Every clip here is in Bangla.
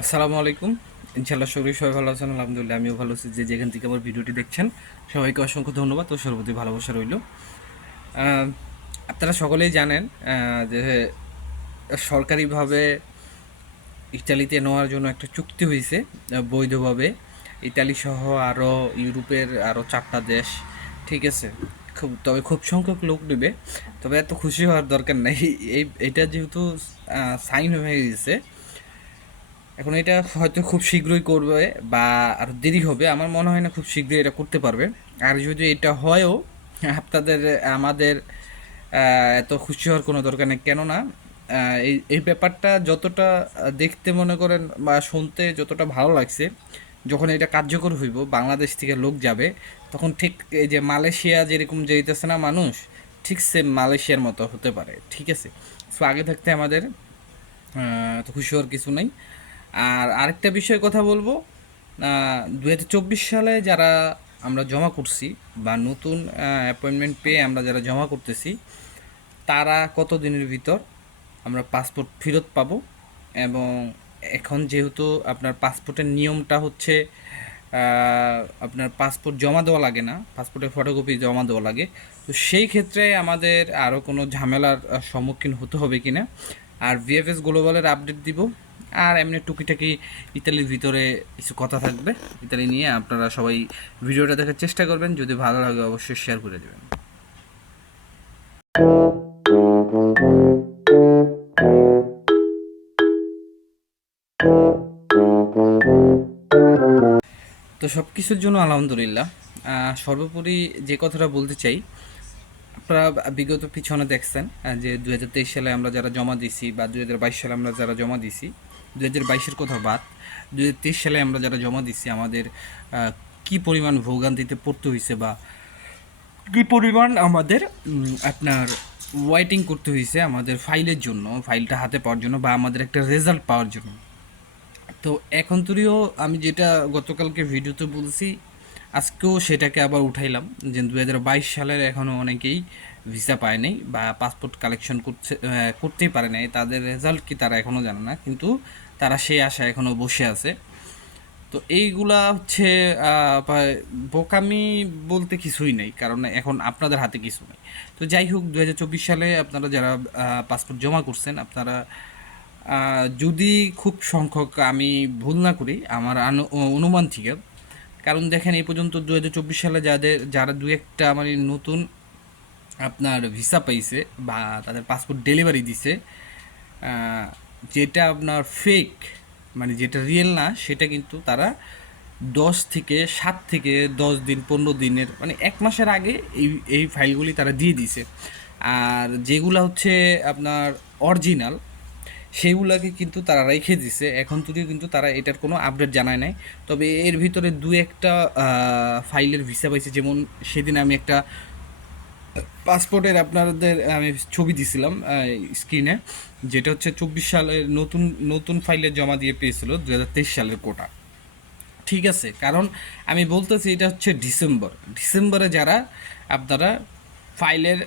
আসসালামু আলাইকুম। ইনশাআল্লাহ সবাই ভালো আছেন। আলহামদুলিল্লাহ আমিও ভালো আছি। যে যেখান থেকে আমার ভিডিওটি দেখছেন সবাইকে অসংখ্য ধন্যবাদ ও সর্বপ্রতি ভালোবাসা রইল। আহ, আপনারা সকলেই জানেন যে সরকারিভাবে ইতালিতে নেওয়ার জন্য একটা চুক্তি হয়েছে বৈধভাবে। ইতালি সহ আরও ইউরোপের আরও 4টা দেশ, ঠিক আছে। খুব সংখ্যক লোক নেবে, তবে এত খুশি হওয়ার দরকার নেই। এটা যেহেতু সাইন হয়ে গেছে, এখন এটা হয়তো খুব শীঘ্রই করবে বা আরও দেরি হবে। আমার মনে হয় না খুব শীঘ্রই এটা করতে পারবে। আর যদি এটা হয়ও, আপনাদের আমাদের এত খুশি হওয়ার কোনো দরকার নেই। কেননা এই এই ব্যাপারটা যতটা দেখতে মনে করেন বা শুনতে যতটা ভালো লাগছে, যখন এটা কার্যকর হইব, বাংলাদেশ থেকে লোক যাবে, তখন ঠিক এই যে মালয়েশিয়া যেরকম যেতেছে না মানুষ, ঠিক সেম মালয়েশিয়ার মতো হতে পারে, ঠিক আছে। সো আগে থাকতে আমাদের তো খুশি হওয়ার কিছু নেই। আর আরেকটা বিষয়ে কথা বলবো, 2024 সালে যারা আমরা জমা করছি বা নতুন অ্যাপয়েন্টমেন্ট পেয়ে আমরা যারা জমা করতেছি, তারা কত দিনের ভিতর আমরা পাসপোর্ট ফেরত পাবো। এবং এখন যেহেতু আপনার পাসপোর্টের নিয়মটা হচ্ছে আপনার পাসপোর্ট জমা দেওয়া লাগে না, পাসপোর্টের ফটোকপি জমা দেওয়া লাগে। তো সেই ক্ষেত্রে আমাদের আরও কোনো ঝামেলার সম্মুখীন হতে হবে কি না। আর ভিএফএস গ্লোবালের আপডেট দিব। আর এমনি টুকিটাকি ইতালির ভিতরে কিছু কথা থাকবে ইতালি নিয়ে। আপনারা সবাই ভিডিওটা দেখার চেষ্টা করবেন, যদি ভালো লাগে অবশ্যই শেয়ার করে দেবেন। তো সব কিছুর জন্য আলহামদুলিল্লাহ। সর্বোপরি যে কথাটা বলতে চাই, আপনারা বিগত পিছনে দেখছেন যে 2023 সালে আমরা যারা জমা দিছি বা 2022 সালে আমরা যারা জমা দিছি, 2022-এর কথা বাদ, 2023 সালে আমরা যারা জমা দিছি, আমাদের কি পরিমাণ ভোগান্তিতে পড়তে হয়েছে বা কি পরিমাণ আমাদের আপনার ওয়েটিং করতে হয়েছে আমাদের ফাইলের জন্য, ফাইলটা হাতে পাওয়ার জন্য বা আমাদের একটা রেজাল্ট পাওয়ার জন্য। তো এখন তুইও আমি যেটা গতকালকে ভিডিওতে বলছি, আজকেও সেটাকে আবার উঠাইলাম যে 2022 সালের এখনও অনেকেই ভিসা পায় নাই বা পাসপোর্ট কালেকশন করতেই পারে নাই। তাদের রেজাল্ট কি তারা এখনও জানে না, কিন্তু তারা সেই আশায় এখনও বসে আছে। তো এইগুলা হচ্ছে বোকামি বলতে কিছুই নেই, কারণ এখন আপনাদের হাতে কিছু নেই। তো যাই হোক, 2024 সালে আপনারা যারা পাসপোর্ট জমা করছেন, আপনারা যদি খুব সংখ্যক, আমি ভুল না করি আমার অনুমান থেকে, কারণ দেখেন এই পর্যন্ত 2024 সালে যারা দু একটা মানে নতুন আপনার ভিসা পাইছে বা তাদের পাসপোর্ট ডেলিভারি দিছে, আহ, যেটা আপনার ফেক, মানে যেটা রিয়েল না, সেটা কিন্তু তারা 7 থেকে 10 দিন 15 দিনের মানে 1 মাসের আগে এই ফাইলগুলি তারা দিয়ে দিছে। আর যেগুলো হচ্ছে আপনার অরিজিনাল, সেইগুলাকে কিন্তু তারা রেখে দিছে এখন যদিও, কিন্তু তারা এটার কোনো আপডেট জানায় নাই। তবে এর ভিতরে দু একটা ফাইলের ভিসা পাইছে। যেমন সেদিন আমি একটা পাসপোর্টের আপনাদের আমি ছবি দিছিলাম স্ক্রিনে, যেটা হচ্ছে 24 সালের নতুন নতুন ফাইলে জমা দিয়ে পেয়েছিল 2023 সালের কোটা, ঠিক আছে। কারণ আমি বলতেছি এটা হচ্ছে ডিসেম্বরে যারা আপনারা ফাইলের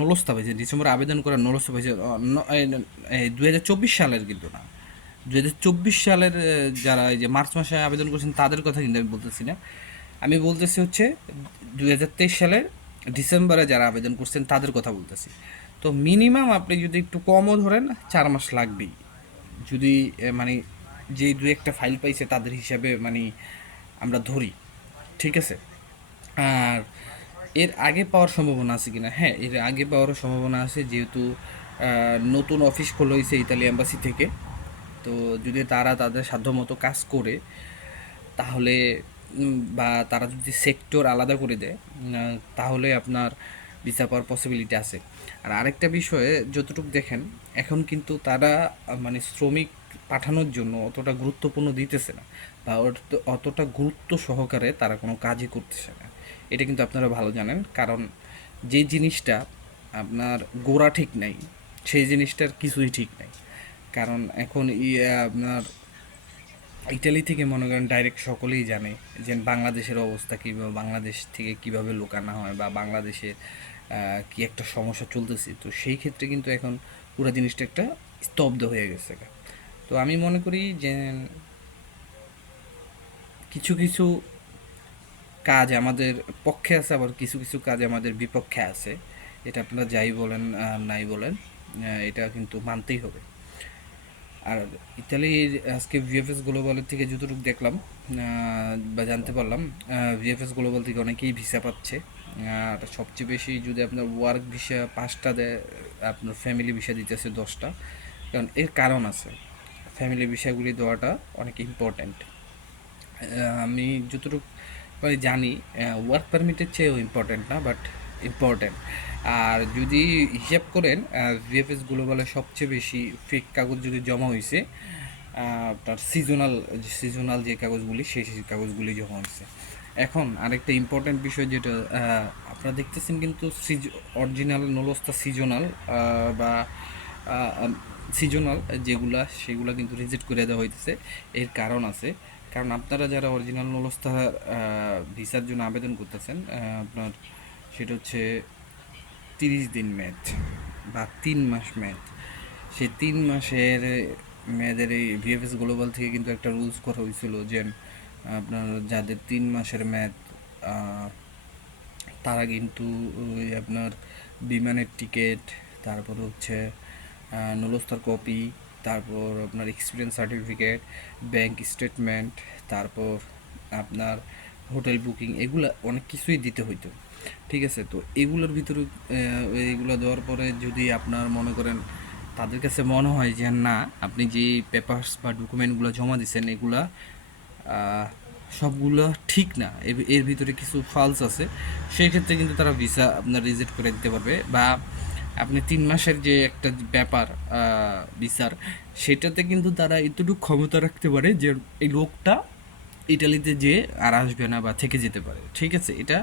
নলস্তা পাইছে, ডিসেম্বরে আবেদন করার নলস্তা পাইছে, 2024 সালের কিন্তু না, 2024 সালের যারা এই যে মার্চ মাসে আবেদন করেছেন তাদের কথা কিন্তু আমি বলতেছি না। আমি বলতেছি হচ্ছে 2023 সালের ডিসেম্বরে যারা আবেদন করছেন তাদের কথা বলতেছি। তো মিনিমাম আপনি যদি একটু কমও ধরেন, 4 মাস লাগবেই। যদি মানে যে দু একটা ফাইল পাইছে তাদের হিসাবে মানে আমরা ধরি, ঠিক আছে। আর এর আগে পাওয়ার সম্ভাবনা আছে কিনা, হ্যাঁ, এর আগে পাওয়ারও সম্ভাবনা আছে, যেহেতু নতুন অফিস খোলা হয়েছে ইতালি এম্বাসি থেকে। তো যদি তারা তাদের সাধ্যমতো কাজ করে, তাহলে বা তারা যদি সেক্টর আলাদা করে দেয়, তাহলে আপনার ভিসা পাওয়ার পসিবিলিটি আছে। আর আরেকটা বিষয়ে যতটুকু দেখেন, এখন কিন্তু তারা মানে শ্রমিক পাঠানোর জন্য অতটা গুরুত্বপূর্ণ দিতেছে না বা অতটা গুরুত্ব সহকারে তারা কোনো কাজই করতেছে না। এটা কিন্তু আপনারা ভালো জানেন, কারণ যে জিনিসটা আপনার গোড়া ঠিক নাই, সেই জিনিসটার কিছুই ঠিক নাই। কারণ এখন আপনার ইটালি থেকে মনে করেন ডাইরেক্ট সকলেই জানে যে বাংলাদেশের অবস্থা কী বা বাংলাদেশ থেকে কীভাবে লোক আনা হয় বা বাংলাদেশে কী একটা সমস্যা চলতেছে। তো সেই ক্ষেত্রে কিন্তু এখন পুরো জিনিসটা একটা স্তব্ধ হয়ে গেছে। তো আমি মনে করি যে কিছু কিছু কাজ আমাদের পক্ষে আছে, আবার কিছু কিছু কাজ আমাদের বিপক্ষে আছে। এটা আপনারা যাই বলেন আর নাই বলেন, এটা কিন্তু মানতেই হবে। আর ইতালির আজকে ভিএফএস গ্লোবালের থেকে যতটুকু দেখলাম বা জানতে পারলাম, ভিএফএস গ্লোবাল থেকে অনেকেই ভিসা পাচ্ছে। আর সবচেয়ে বেশি যদি আপনার ওয়ার্ক ভিসা 5টা দেয়, আপনার ফ্যামিলি ভিসা দিতেছে 10টা। কারণ এর কারণ আছে, ফ্যামিলি ভিসাগুলি দেওয়াটা অনেক ইম্পর্ট্যান্ট। আমি যতটুকু মানে জানি, ওয়ার্ক পারমিটের চেয়েও ইম্পর্ট্যান্ট না, বাট ইম্পর্ট্যান্ট। আর যদি হিসাব করেন, ভিএফএস গ্লোবালে সবচেয়ে বেশি ফেক কাগজ যদি জমা হয়েছে আপনার সিজনাল সিজনাল যে কাগজগুলি, সেই কাগজগুলি জমা হয়েছে। এখন আরেকটা ইম্পর্ট্যান্ট বিষয় যেটা আপনারা দেখতেছেন, কিন্তু অরিজিনাল নলস্তা সিজনাল বা সিজনাল যেগুলা, সেগুলা কিন্তু রিজেক্ট করে দেওয়া হইতেছে। এর কারণ আছে, কারণ আপনারা যারা অরিজিনাল নলস্তা ভিসার জন্য আবেদন করতেছেন, আপনার সেটা হচ্ছে 30 দিন মেয়াদ বা 3 মাস মেয়াদ। সেই 3 মাসের মেয়াদের এই ভিএফএস গ্লোবাল থেকে কিন্তু একটা রুলস করা হয়েছিল যে আপনার যাদের 3 মাসের মেয়াদ, তারা কিন্তু ওই আপনার বিমানের টিকিট, তারপর হচ্ছে নলস্তার কপি, তারপর আপনার এক্সপিরিয়েন্স সার্টিফিকেট, ব্যাংক স্টেটমেন্ট, তারপর আপনার হোটেল বুকিং, এগুলো অনেক কিছুই দিতে হইতো। ঠিক আছে, তো এগুলোর ভিতরে এইগুলো দেওয়ার পরে যদি আপনার মনে করেন তাদের কাছে মনে হয় যে না, আপনি যে পেপারস বা ডকুমেন্টগুলো জমা দিচ্ছেন এগুলা সবগুলো ঠিক না, এর ভিতরে কিছু ফালস আছে, সেই ক্ষেত্রে কিন্তু তারা ভিসা আপনার রিজেক্ট করে দিতে পারবে। বা আপনি 3 মাসের যে একটা ব্যাপার ভিসার, সেটাতে কিন্তু তারা এতটুকু ক্ষমতা রাখতে পারে যে এই লোকটা ইটালিতে যে আর আসবে না বা থেকে যেতে পারে। ঠিক আছে, এটা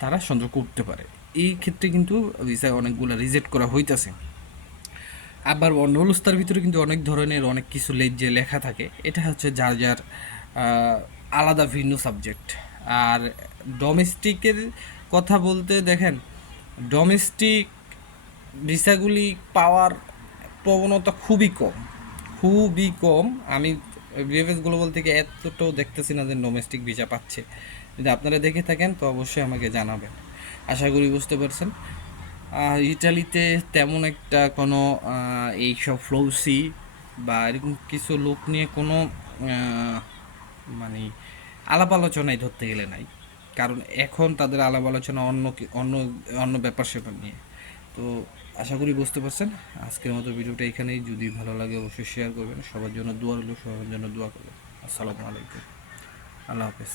তারা সন্দেহ করতে পারে। এই ক্ষেত্রে কিন্তু ভিসা অনেকগুলো রিজেক্ট করা হইতাছে। আবার অন্যলস্তার ভিতরে কিন্তু অনেক ধরনের অনেক কিছু যে লেখা থাকে, এটা হচ্ছে যার যার আলাদা ভিন্ন সাবজেক্ট। আর ডোমেস্টিকের কথা বলতে দেখেন, ডোমেস্টিক ভিসাগুলি পাওয়ার প্রবণতা খুবই কম, খুবই কম। আমি ভিএফএস গ্লোবাল থেকে এতটাও দেখতেছি না যে ডোমেস্টিক ভিসা পাচ্ছে। যদি আপনারা দেখে থাকেন তো অবশ্যই আমাকে জানাবেন। আশা করি বুঝতে পারছেন। ইটালিতে তেমন একটা কোনো এইসব ফ্লৌসি বা এরকম কিছু লোক নিয়ে কোনো মানে আলাপ আলোচনায় ধরতে গেলে নাই। কারণ এখন তাদের আলাপ আলোচনা অন্য অন্য অন্য ব্যাপার স্যাপার নিয়ে। তো আশা করি বুঝতে পারছেন। আজকের মতো ভিডিওটা এখানেই। যদি ভালো লাগে অবশ্যই শেয়ার করবেন। সবার জন্য দোয়া রইল, সবার জন্য দোয়া করবেন। আসসালামু আলাইকুম, আল্লাহ হাফেজ।